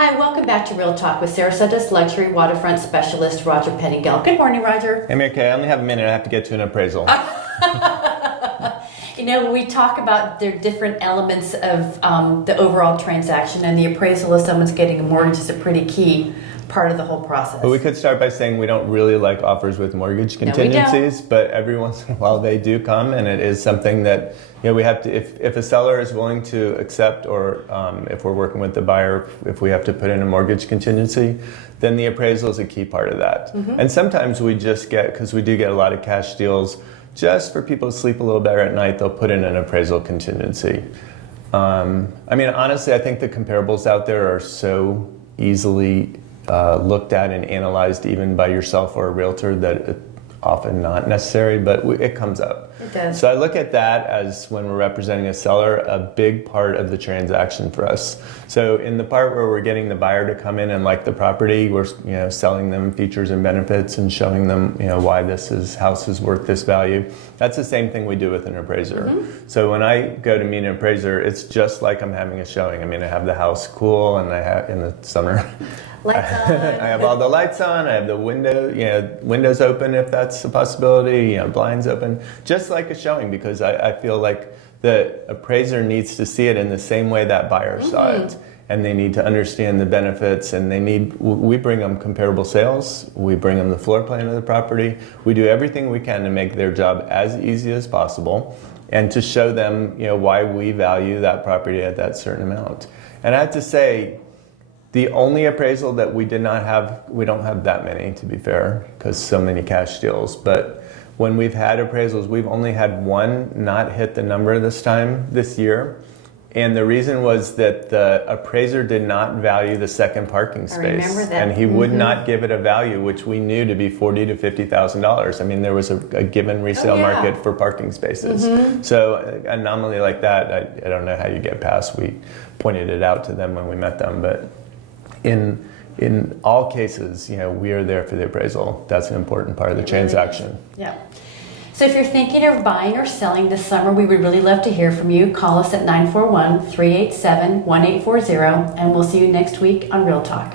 Hi, welcome back to Real Talk with Sarasota's luxury waterfront specialist, Roger Pettingell. Good morning, Roger. Hey, Mary Kay, I only have a minute. I have to get to an appraisal. You know, we talk about the different elements of the overall transaction, and the appraisal of someone's getting a mortgage is a pretty key part of the whole process. But we could start by saying we don't really like offers with mortgage contingencies, but every once in a while they do come, and it is something that we have to, if a seller is willing to accept, or if we're working with the buyer, if we have to put in a mortgage contingency, then the appraisal is a key part of that. Mm-hmm. And sometimes we just get, because we do get a lot of cash deals, just for people to sleep a little better at night, they'll put in an appraisal contingency. I mean, honestly, I think the comparables out there are so easily looked at and analyzed even by yourself or a realtor that it's often not necessary, but it comes up. It does. So I look at that as, when we're representing a seller, a big part of the transaction for us. So in the part where we're getting the buyer to come in and like the property, we're selling them features and benefits and showing them why house is worth this value. That's the same thing we do with an appraiser. Mm-hmm. So when I go to meet an appraiser, it's just like I'm having a showing. I mean, I have the house cool, and I have, in the summer, lights on. I have all the lights on. I have the windows open if that's a possibility. Blinds open, just like a showing, because I feel like the appraiser needs to see it in the same way that buyer saw it, and they need to understand the benefits. And we bring them comparable sales. We bring them the floor plan of the property. We do everything we can to make their job as easy as possible, and to show them why we value that property at that certain amount. And I have to say, the only appraisal that we don't have that many, to be fair, because so many cash deals, but when we've had appraisals, we've only had one not hit the number this year. And the reason was that the appraiser did not value the second parking space. I remember that. And he would not give it a value, which we knew to be $40,000 to $50,000. I mean, there was a given resale market for parking spaces. Mm-hmm. So an anomaly like that, I don't know how you get past. We pointed it out to them when we met them, but in all cases, we are there for the appraisal. That's an important part of the transaction. Yeah. So if you're thinking of buying or selling this summer, we would really love to hear from you. Call us at 941-387-1840, and we'll see you next week on Real Talk.